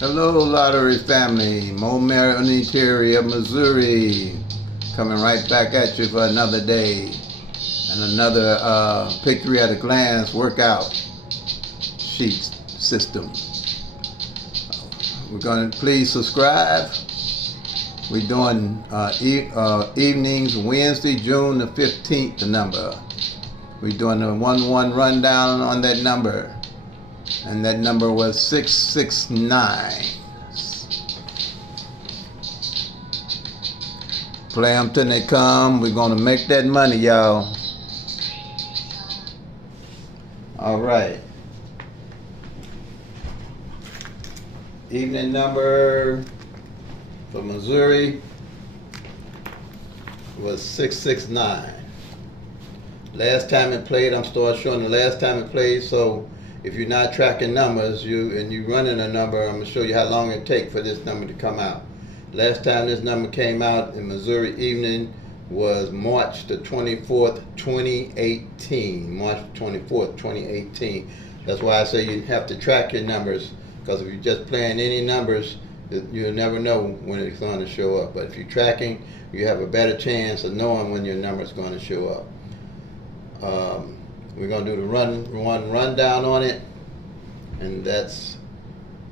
Hello, lottery family. Mo Terry of Missouri, coming right back at you for another day and another pick three at a glance workout sheet system. We're going to please subscribe. We're doing evenings, Wednesday, June the 15th, the number. We're doing a 1-1 rundown on that number. And that number was 669. Play them till they come. We're going to make that money, y'all. All right. Evening number for Missouri was 669. Last time it played, I'm still showing the last time it played, so if you're not tracking numbers and you're running a number, I'm going to show you how long it takes for this number to come out. Last time this number came out in Missouri evening was March the 24th, 2018. March 24th, 2018. That's why I say you have to track your numbers, because if you're just playing any numbers, you'll never know when it's going to show up. But if you're tracking, you have a better chance of knowing when your number is going to show up. We're going to do the rundown on it, and that's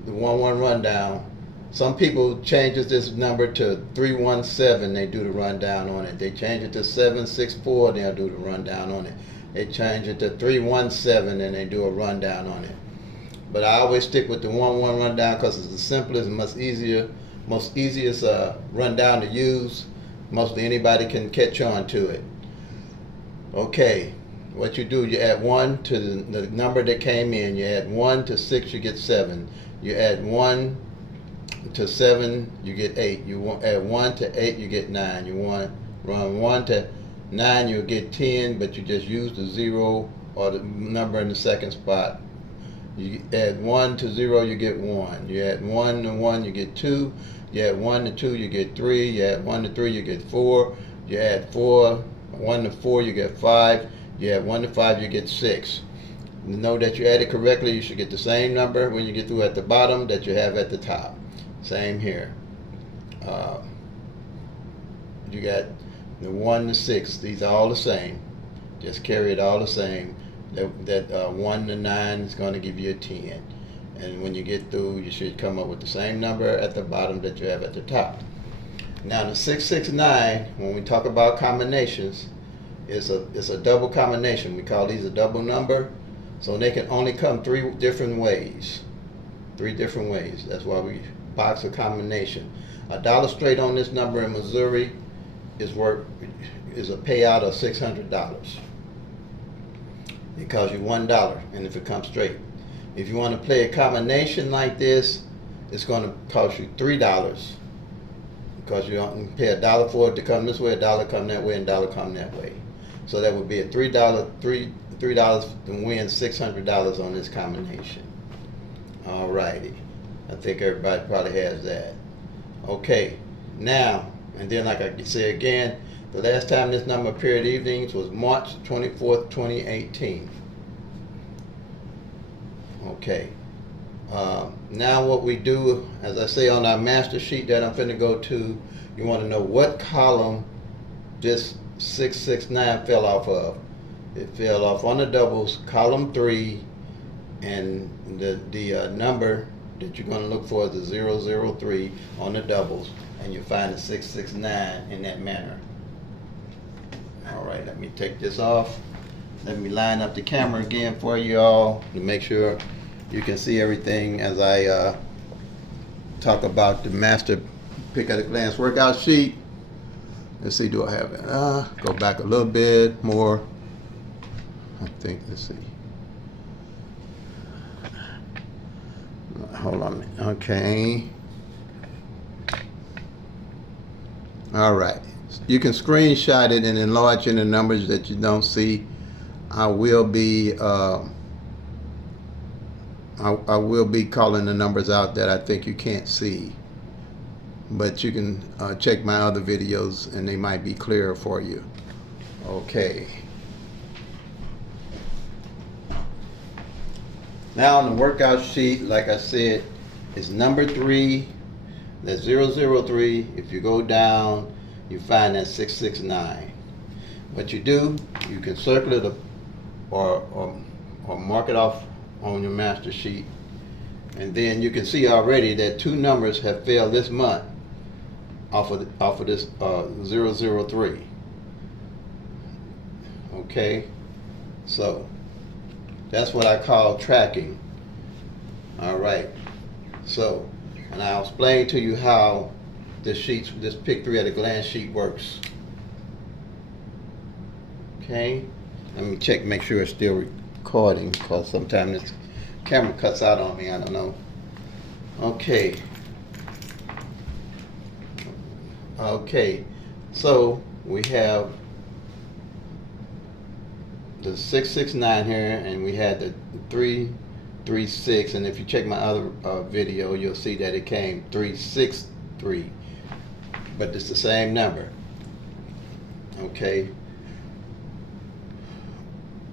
the 1-1 rundown. Some people changes this number to 317, they do the rundown on it. They change it to 764, they'll do the rundown on it. They change it to 317 and they do a rundown on it. But I always stick with the 1-1 rundown because it's the simplest and most easiest rundown to use. Mostly anybody can catch on to it. Okay. What you do, you add 1 to the number that came in. You add 1 to 6, you get 7. You add 1 to 7, you get 8. You add 1 to 8, you get 9. You want run 1 to 9, you'll get 10, but you just use the 0 or the number in the second spot. You add 1 to 0, you get 1. You add 1 to 1, you get 2. You add 1 to 2, you get 3. You add 1 to 3, you get 4. You add 1 to 4, you get 5. You add 1 to 5, you get 6. You know that you added correctly, you should get the same number when you get through at the bottom that you have at the top. Same here. You got the 1 to 6, these are all the same. Just carry it all the same. That 1 to 9 is going to give you a 10. And when you get through, you should come up with the same number at the bottom that you have at the top. Now the 669, when we talk about combinations, it's a double combination. We call these a double number, so they can only come 3 different ways. 3 different ways. That's why we box a combination. $1 straight on this number in Missouri is a payout of $600. It costs you $1, and if it comes straight. If you want to play a combination like this, it's going to cost you $3, because you pay $1 for it to come this way, $1 come that way, and $1 come that way. So that would be a $3 to win $600 on this combination. Alrighty, I think everybody probably has that. Okay, now, and then like I say again, the last time this number appeared evenings was March 24th, 2018. Okay, now what we do, as I say on our master sheet that I'm finna go to, you want to know what column this 669 fell off of. It fell off on the doubles, column 3, and the number that you're going to look for is the 003 on the doubles, and you find the 669 in that manner. All right, let me take this off. Let me line up the camera again for you all to make sure you can see everything as I talk about the master pick at a glance workout sheet. Let's see, do I have it? Go back a little bit more. I think, let's see. Hold on a minute. Okay. All right. You can screenshot it and enlarge in the numbers that you don't see. I will be calling the numbers out that I think you can't see. But you can check my other videos and they might be clearer for you. Okay. Now on the workout sheet, like I said, It's number 3. That's 003. If you go down, you find that 669. What you do, you can circle it or mark it off on your master sheet, and then you can see already that 2 numbers have failed this month off of this 003. Okay, so that's what I call tracking. All right, so, and I'll explain to you how this pick 3 at a glance sheet works. Okay, let me check, make sure it's still recording, because sometimes this camera cuts out on me, I don't know. Okay, so we have the 669 here, and we had the 336, and if you check my other video, you'll see that it came 363, but it's the same number. Okay,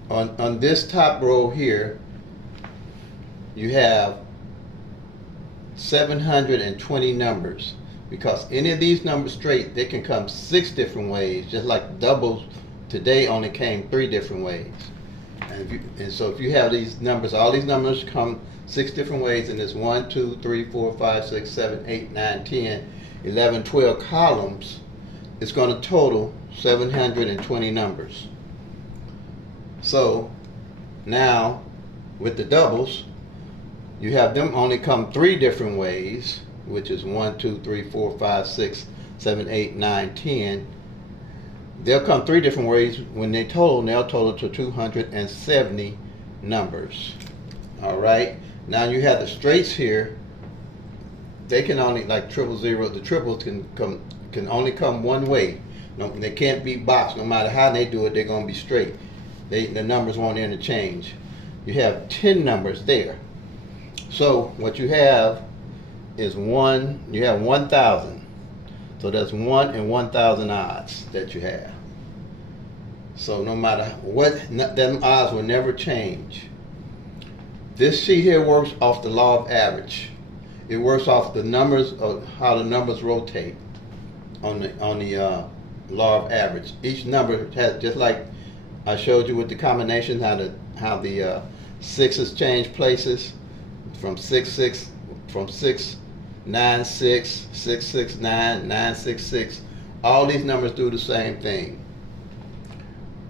on this top row here, you have 720 numbers, because any of these numbers straight, they can come 6 different ways, just like doubles today only came 3 different ways. And so if you have these numbers, all these numbers come 6 different ways, and it's 1, 2, 3, 4, 5, 6, 7, 8, 9, 10, 11, 12 columns. It's going to total 720 numbers. So now with the doubles, you have them only come 3 different ways, which is 1, 2, 3, 4, 5, 6, 7, 8, 9, 10. They'll come 3 different ways. When they total, they'll total to 270 numbers. All right. Now you have the straights here. They can only, like 000, the triples can only come one way. No, they can't be boxed. No matter how they do it, they're going to be straight. The numbers won't interchange. You have 10 numbers there. So what you have is you have 1,000. So that's 1 in 1,000 odds that you have. So no matter what, them odds will never change. This sheet here works off the law of average. It works off the numbers of how the numbers rotate on the law of average. Each number has, just like I showed you with the combination, how the sixes change places from 6, 9, 6, 6, 6, 9, 9, 6, 6. All these numbers do the same thing.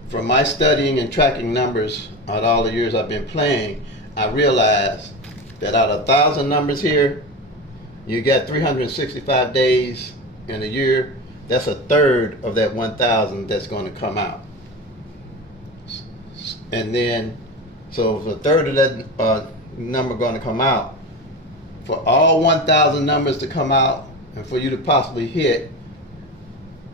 From my studying and tracking numbers out all the years I've been playing, I realized that out of 1,000 numbers here, you get 365 days in a year. That's a third of that 1,000 that's going to come out. And then, so a third of that number going to come out. For all 1,000 numbers to come out and for you to possibly hit,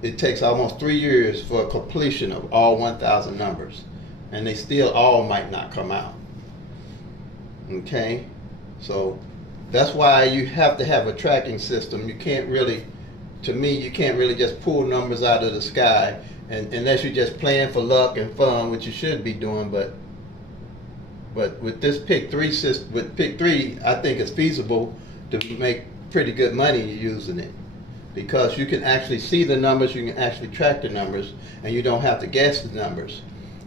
it takes almost 3 years for a completion of all 1,000 numbers. And they still all might not come out. Okay? So that's why you have to have a tracking system. You can't really, to me, you can't really just pull numbers out of the sky, and unless you're just playing for luck and fun, which you should be doing. But with this pick 3 system, with pick 3, I think it's feasible to make pretty good money using it, because you can actually see the numbers, you can actually track the numbers, and you don't have to guess the numbers,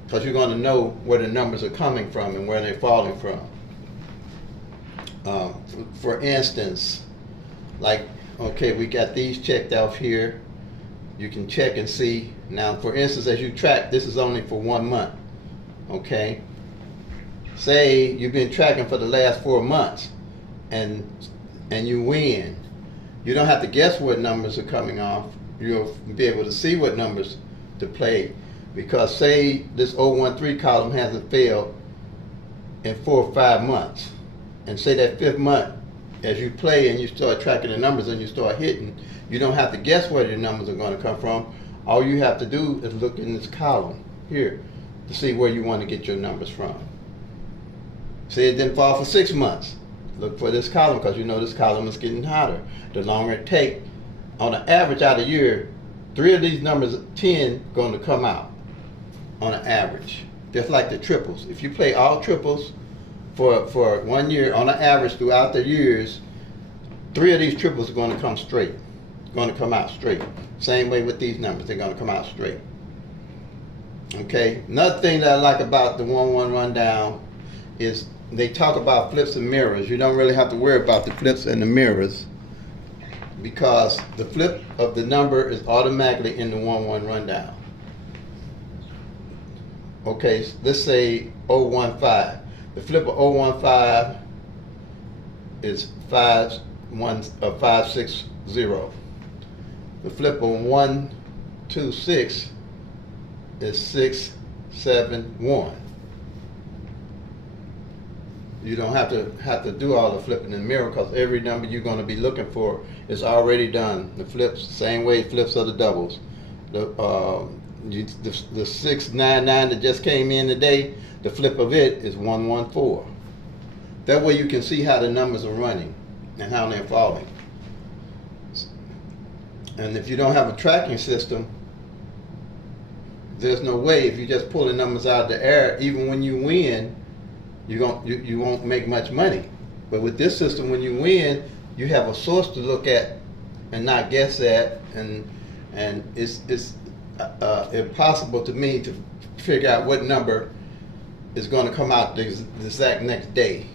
because you're going to know where the numbers are coming from and where they're falling from. For instance, like, okay, we got these checked off here. You can check and see. Now, for instance, as you track, this is only for 1 month. Okay? Say you've been tracking for the last 4 months and you win. You don't have to guess what numbers are coming off. You'll be able to see what numbers to play, because say this 013 column hasn't failed in 4 or 5 months, and say that 5th month, as you play and you start tracking the numbers and you start hitting, you don't have to guess where your numbers are going to come from. All you have to do is look in this column here to see where you want to get your numbers from. Say it didn't fall for 6 months. Look for this column, because you know this column is getting hotter. The longer it takes, on an average out of a year, 3 of these numbers, 10, going to come out on an average. Just like the triples. If you play all triples for 1 year, on an average throughout the years, 3 of these triples are going to come straight. Going to come out straight. Same way with these numbers, they're going to come out straight. Okay. Another thing that I like about the 1-1 rundown is they talk about flips and mirrors. You don't really have to worry about the flips and the mirrors, because the flip of the number is automatically in the 1-1 rundown. Okay, so let's say 015. The flip of 015 is 560. The flip of 126 is 671. You don't have to do all the flipping in the mirror, because every number you're going to be looking for is already done. The flips, same way flips of the doubles. The 699 that just came in today, the flip of it is 114. That way you can see how the numbers are running and how they're falling. And if you don't have a tracking system, there's no way. If you just pull the numbers out of the air, even when you win, you won't make much money. But with this system, when you win, you have a source to look at and not guess at, and it's impossible to me to figure out what number is going to come out the exact next day.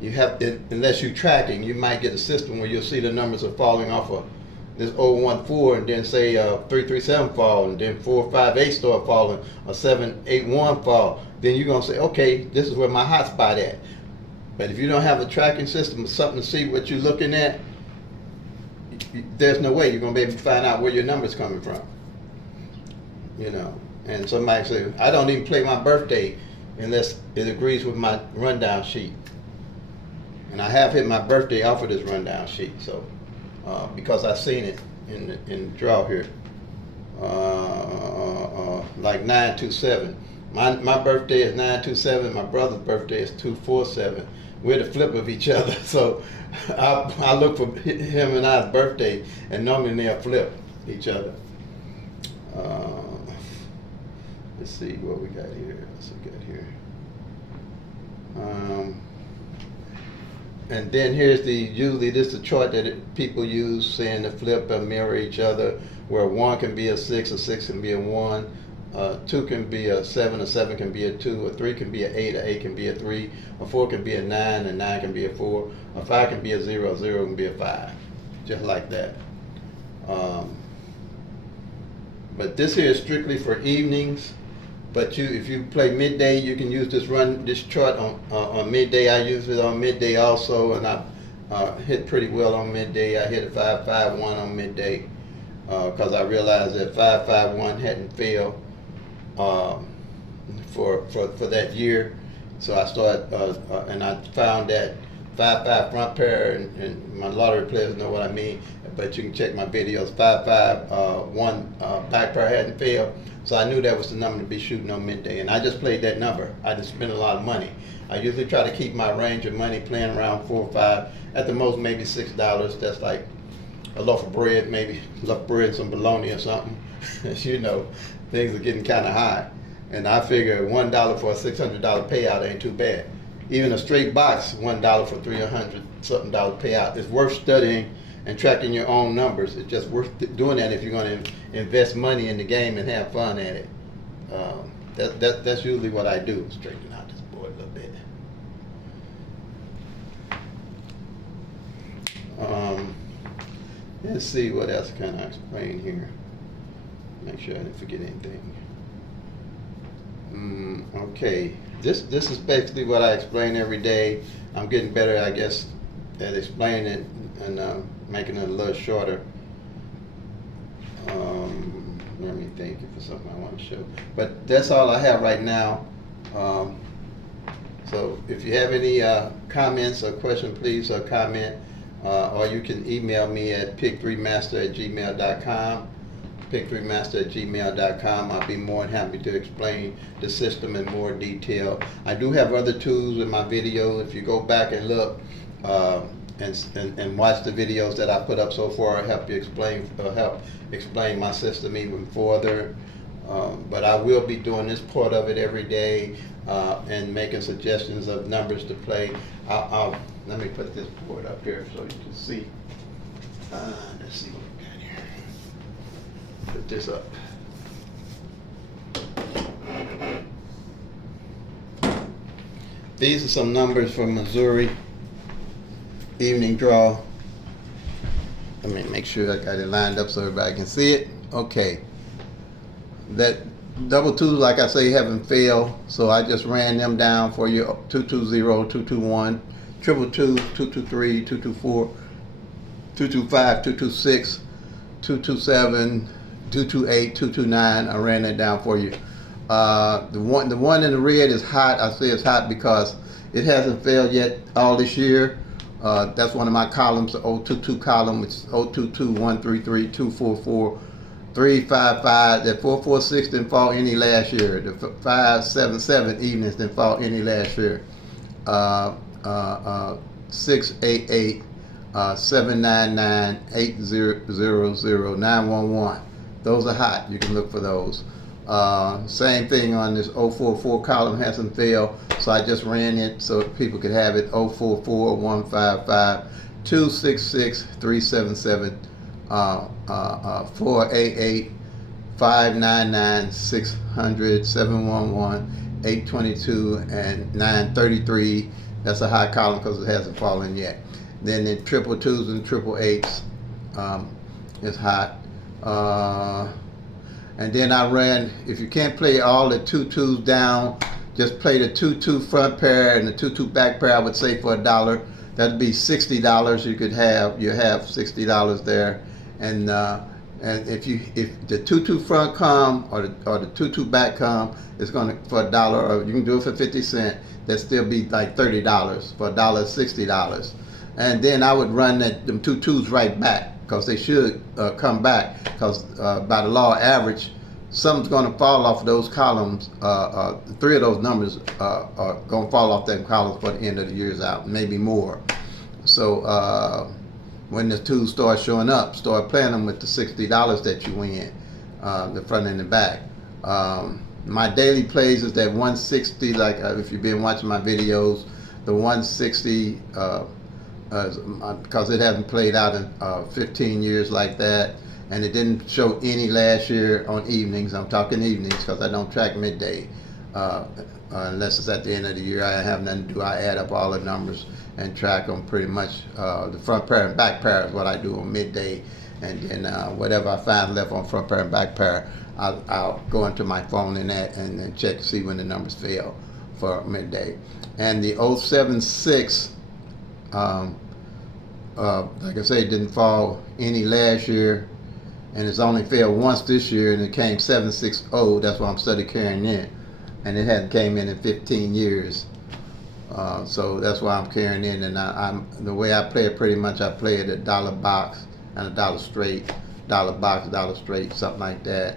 You have to, unless you're tracking, you might get a system where you'll see the numbers are falling off of this 014, and then say 337 fall, and then 458 start falling, or 781 fall. Then you're gonna say, okay, this is where my hot spot at. But if you don't have a tracking system or something to see what you're looking at, there's no way you're gonna be able to find out where your number's coming from. You know, and somebody say, I don't even play my birthday unless it agrees with my rundown sheet. And I have hit my birthday off of this rundown sheet, so because I've seen it in the draw here, like 927. My birthday is 927. My brother's birthday is 247. We're the flip of each other, so I look for him and I's birthday, and normally they'll flip each other. Let's see what we got here. And then here's usually this is the chart that people use, saying the flip and mirror each other, where 1 can be a 6, a 6 can be a 1, 2 can be a 7, a 7 can be a 2, a 3 can be a 8, a 8 can be a 3, a 4 can be a 9, a 9 can be a 4, a 5 can be a 0, a 0 can be a 5, just like that. But this here is strictly for evenings. But if you play midday, you can use this chart on midday. I use it on midday also, and I hit pretty well on midday. I hit a 551 on midday because I realized that 551 hadn't failed for that year. So I started, and I found that 5-5 front pair, and my lottery players know what I mean. But you can check my videos. 5-5 back pair hadn't failed. So I knew that was the number to be shooting on midday, and I just played that number. I just spent a lot of money. I usually try to keep my range of money playing around 4 or 5, at the most maybe $6. That's like a loaf of bread, maybe a loaf of bread, some bologna or something. You know, things are getting kind of high, and I figure $1 for a $600 payout ain't too bad. Even a straight box, $1 for $300 something payout is worth studying and tracking your own numbers. It's just worth doing that if you're going to invest money in the game and have fun at it. That's usually what I do. Straighten out this board a little bit. Let's see what else can I explain here. Make sure I didn't forget anything. Okay, this is basically what I explain every day. I'm getting better, I guess, at explaining it and making it a little shorter. Let me think for something I want to show. But that's all I have right now. So if you have any comments or questions, please comment. Or you can email me at pick3master@gmail.com. pick3master@gmail.com. I'll be more than happy to explain the system in more detail. I do have other tools in my video. If you go back and look and watch the videos that I put up so far, I'll help you explain my system even further. But I will be doing this part of it every day and making suggestions of numbers to play. let me put this board up here so you can see. Let's see what we got here. Put this up. These are some numbers from Missouri evening draw. Let me make sure I got it lined up so everybody can see it. Okay. That double twos, like I say, haven't failed, so I just ran them down for you. 220, 221, triple two, 223, 224, 225, 226, 227, 228, 229. I ran that down for you. The one in the red is hot. I say it's hot because it hasn't failed yet all this year. That's one of my columns, the 022 column. It's 022, 133, 244, 355. That 446 didn't fall any last year. The 577 evenings didn't fall any last year. 688, 799, 8000, 911. Those are hot. You can look for those. Same thing on this 044 column, hasn't failed, so I just ran it so people could have it. 044, 155, 266, 377, 488, 599, 600, 711, 822, and 933. That's a high column because it hasn't fallen yet. Then the triple twos and triple eights is hot. And then I ran, if you can't play all the 2-2s down, just play the 2-2 front pair and the 2-2 back pair, I would say for $1. That'd be $60 you have $60 there. And if the 2-2 front come or the 2-2 back come, it's gonna, for $1, or you can do it for 50 cents, that'd still be like $30. For $1, $60. And then I would run them 2-2s right back, because they should come back, because by the law of average, something's going to fall off of those columns. 3 of those numbers are going to fall off them columns for the end of the year's out, maybe more. So when the 2s start showing up, start playing them with the $60 that you win, the front and the back. My daily plays is that 160, like if you've been watching my videos, the 160, because it hasn't played out in 15 years like that, and it didn't show any last year on evenings. I'm talking evenings because I don't track midday unless it's at the end of the year. I have nothing to do. I add up all the numbers and track them pretty much. The front pair and back pair is what I do on midday, and then whatever I find left on front pair and back pair, I'll go into my phone and check to see when the numbers fail for midday. And the 076, like I say, it didn't fall any last year, and it's only failed once this year, and it came 760. That's why I'm study carrying in, and it hadn't came in 15 years. So that's why I'm carrying in, and I'm the way I play it, pretty much I play it $1 box and $1 straight, $1 box, $1 straight, something like that.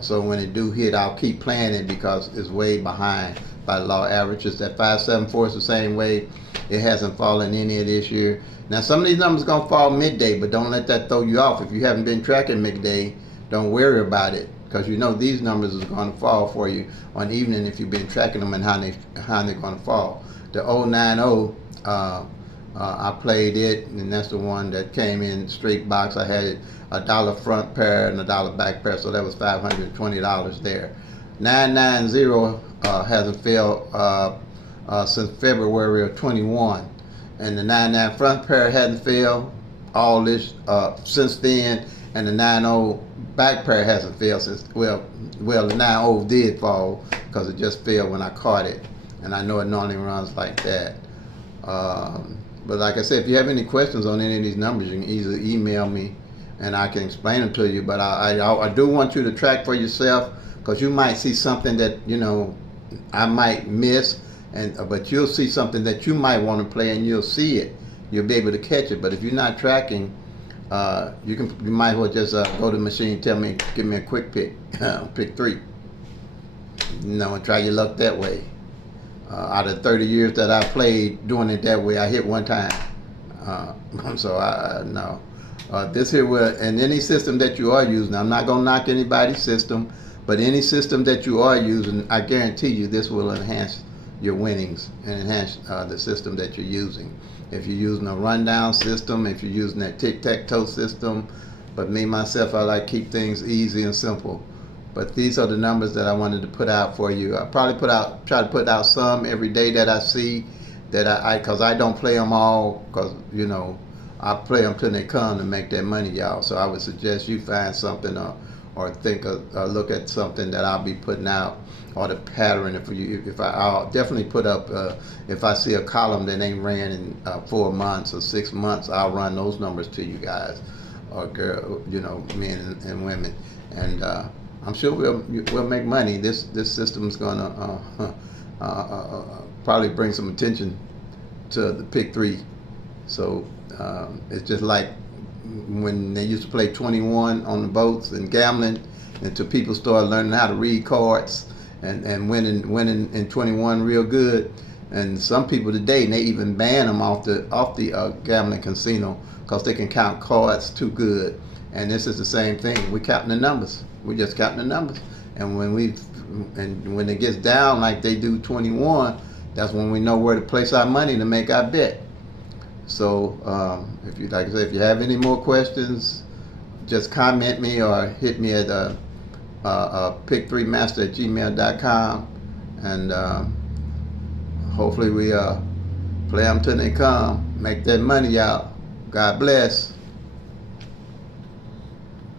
So when it do hit, I'll keep playing it because it's way behind by the law averages. That 574 is the same way. It hasn't fallen any of this year. Now some of these numbers gonna fall midday, but don't let that throw you off. If you haven't been tracking midday, don't worry about it, because you know these numbers is gonna fall for you on evening if you've been tracking them and how they're gonna fall. The 090, I played it, and that's the one that came in straight box. I had it $1 front pair and $1 back pair, so that was $520 there. 990 hasn't failed since February of 21, and the 99 front pair hadn't failed all this since then, and the 90 back pair hasn't failed since, well the 90 did fall because it just failed when I caught it, and I know it normally runs like that. But like I said, if you have any questions on any of these numbers, you can easily email me and I can explain them to you. But I do want you to track for yourself, because you might see something that, you know, I might miss, but you'll see something that you might want to play, and you'll see it. You'll be able to catch it. But if you're not tracking, you might as well just go to the machine, tell me, give me a quick pick, pick 3. You know, and try your luck that way. Out of 30 years that I played doing it that way, I hit one time. So no. This here will, and any system that you are using, I'm not gonna knock anybody's system, but any system that you are using, I guarantee you this will enhance your winnings and enhance the system that you're using. If you're using a rundown system, if you're using that tic-tac-toe system, but me myself, I like keep things easy and simple. But these are the numbers that I wanted to put out for you. I probably try to put out some every day that I see, that because I don't play them all, because I play them till they come to make that money, y'all. So I would suggest you find something or think or look at something that I'll be putting out, or the pattern. I'll definitely put up, if I see a column that ain't ran in 4 months or 6 months, I'll run those numbers to you guys, or men and women, and I'm sure we'll make money. This system is gonna probably bring some attention to the pick 3. So it's just like when they used to play 21 on the boats and gambling, until people started learning how to read cards and winning in 21 real good. And some people today, they even ban them off the gambling casino because they can count cards too good. And this is the same thing. We're counting the numbers. We're just counting the numbers. And when it gets down like they do 21, that's when we know where to place our money to make our bet. So if you have any more questions, just comment me or hit me at pick3master@gmail.com, and hopefully we play them till they come, make that money out. God bless.